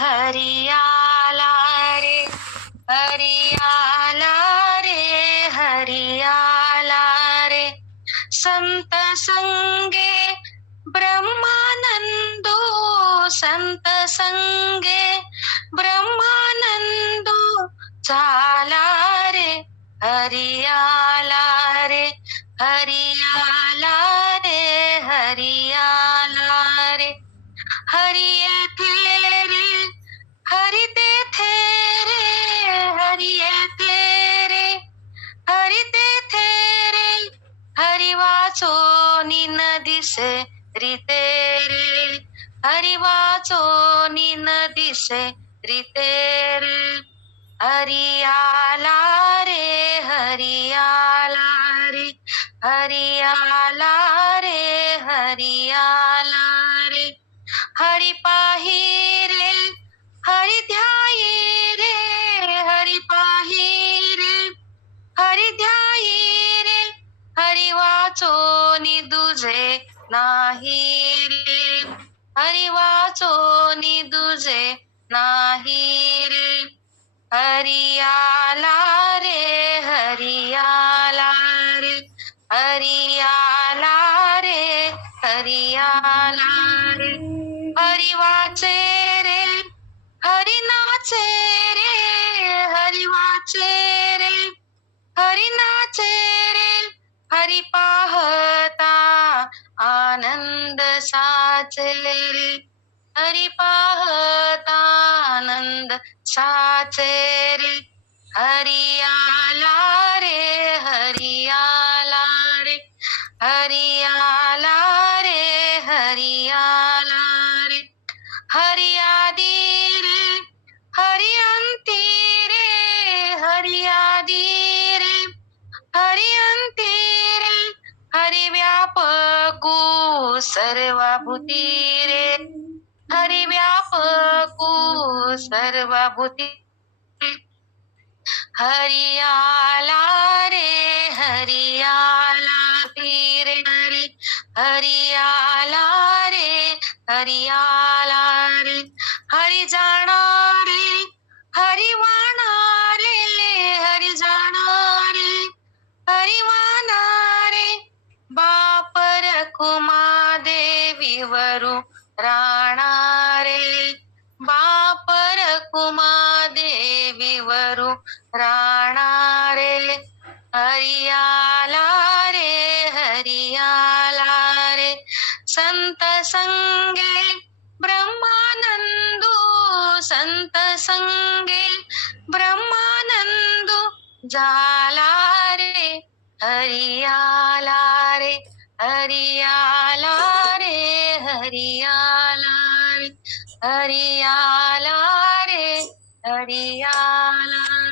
हरियाला रे हरियाला रे हरियाला रे संत संगे ब्रह्मानंदो संत संगे ब्रह्मानंदो झाला रे हरियाला रे हरियाला रे हरियाला रे हरि येथे रे हरि तेथे रे हरि येथे रे हरि तेथे रे हरि वाचोनी न दिसे रीते रे हरि वाचोनी न दिसे रीते रे हरियाला रे हरियाला रे हरियाला रे हरियाला रे हरि पाही रे हरि ध्याये रे हरि पाही रे हरि ध्याये रे हरि वाचोनी दुजे नाही रे हरि वाचोनी दुजे नाही रे हरियाला रे हरियाला रे हरियाला रे हरियाला रे हरि वाचे रे हरि नाचे रे हरि वाचे रे हरि नाचे रे हरि पाहता आनंद साचे रे हरि पाहता आनंद साचे रे हरियाला रे हरियाला रे हरियाला रे हरियाला रे हरियादी रे हरियंती रे हरियादी रे हरियंती रे हरि व्यापकू सर्वभूती रे हरि व्यापकू सर्वभूती हरियाला रे हरियाला रे हरि हरियाला रे हरियाला रे हरि जाना रे हरि वाणा रे हरि जाना रे हरि वाणा रे बापर कुमा देवी वरु राणा रे बापर कुमा देवी वरु राणा रे हरियाला रे हरियाला रे संत संगे ब्रह्मानंदो संत संगे ब्रह्मानंदो झाला रे हरियाला रे हरियाला रे हरियाला रे हरियाला रे हरियाला